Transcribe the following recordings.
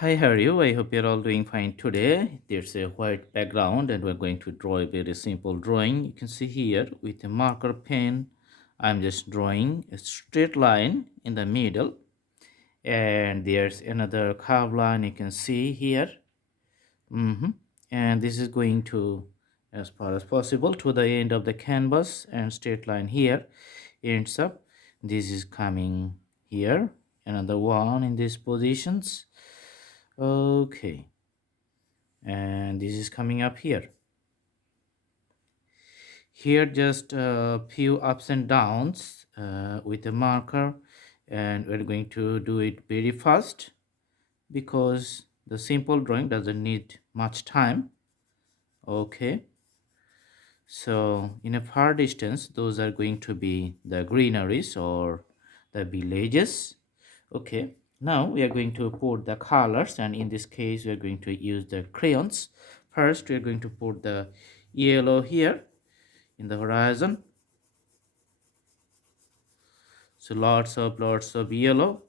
Hi, how are you? I hope you're all doing fine today. There's a white background and we're going to draw a very simple drawing. You can see here with a marker pen, I'm just drawing a straight line in the middle. And there's another curved line you can see here. And this is going to, as far as possible, to the end of the canvas, and straight line here ends up. This is coming here. Another one in these positions. Okay, and this is coming up here. Here just a few ups and downs with a marker, and we're going to do it very fast because the simple drawing doesn't need much time. Okay, so in a far distance those are going to be the greeneries or the villages. Okay, now we are going to put the colors, and in this case we are going to use the crayons. First we are going to put the yellow here in the horizon. So lots of yellow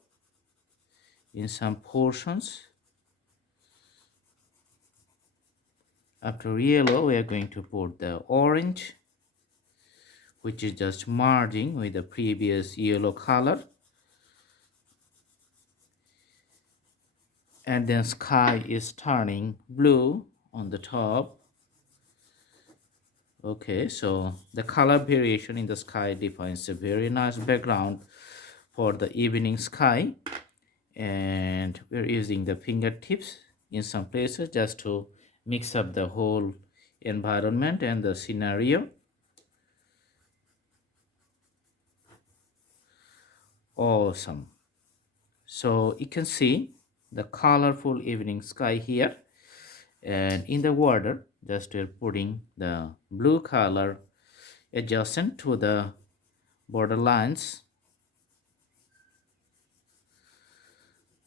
in some portions. After yellow we are going to put the orange, which is just merging with the previous yellow color. And then sky is turning blue on the top. Okay, so the color variation in the sky defines a very nice background for the evening sky. And we're using the fingertips in some places just to mix up the whole environment and the scenario. Awesome. So you can see the colorful evening sky here, and in the border just we're putting the blue color adjacent to the border lines.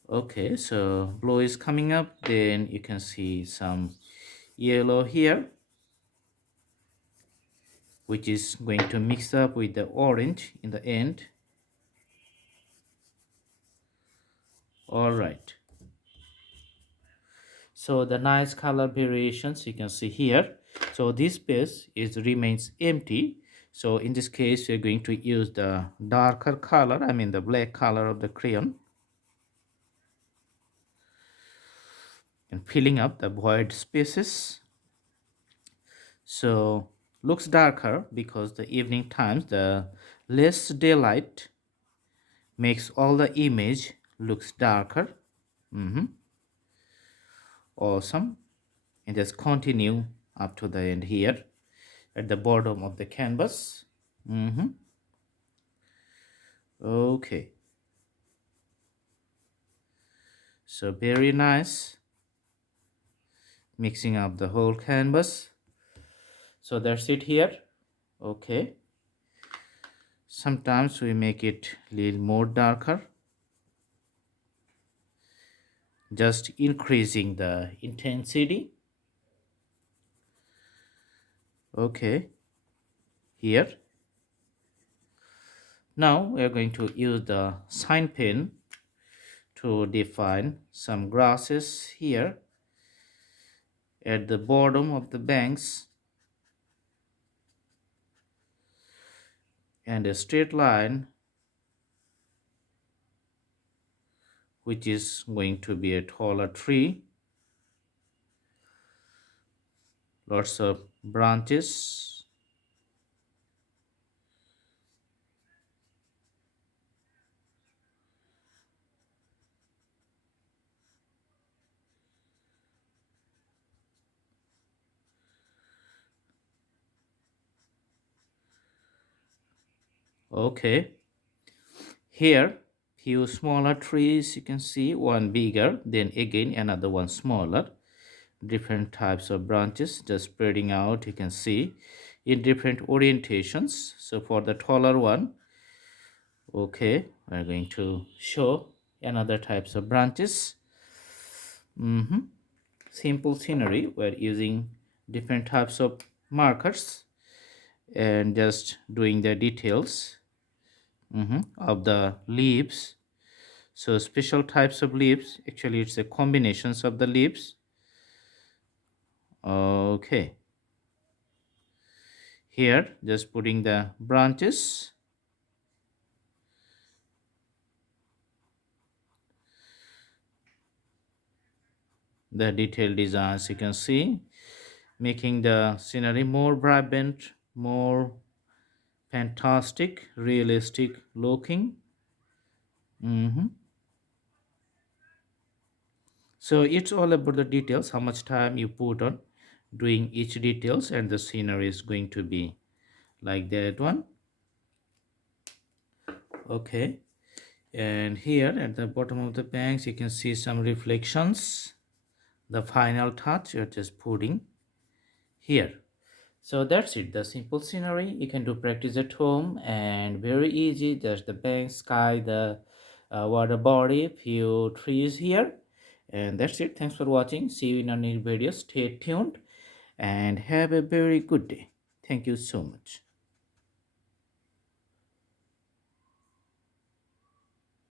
Okay, so blue is coming up, then you can see some yellow here, which is going to mix up with the orange in the end. All right, so the nice color variations you can see here. So this space is remains empty, so in this case we're going to use the darker color, I mean the black color of the crayon, and filling up the void spaces. So looks darker because the evening times the less daylight makes all the image looks darker. Awesome. And just continue up to the end here at the bottom of the canvas. Okay, so very nice, mixing up the whole canvas. So that's it here. Okay, sometimes we make it a little more darker, just increasing the intensity. Okay, here now we are going to use the sign pen to define some grasses here at the bottom of the banks, and a straight line which is going to be a taller tree, lots of branches. Okay, here few smaller trees you can see, one bigger, then again another one smaller, different types of branches just spreading out, you can see in different orientations. So for the taller one, okay, we're going to show another types of branches. Simple scenery, we're using different types of markers and just doing the details of the leaves. So special types of leaves, actually it's a combinations of the leaves. Okay, here just putting the branches, the detailed designs you can see, making the scenery more vibrant, more fantastic, realistic looking. Mhm. So it's all about the details, how much time you put on doing each details, and the scenery is going to be like that one. Okay, and here at the bottom of the banks you can see some reflections. The final touch you're just putting here. So that's it, the simple scenery you can do practice at home and very easy. There's the bank, sky, the water body, few trees here, and that's it. Thanks for watching. See you in our next video. Stay tuned and have a very good day. Thank you so much.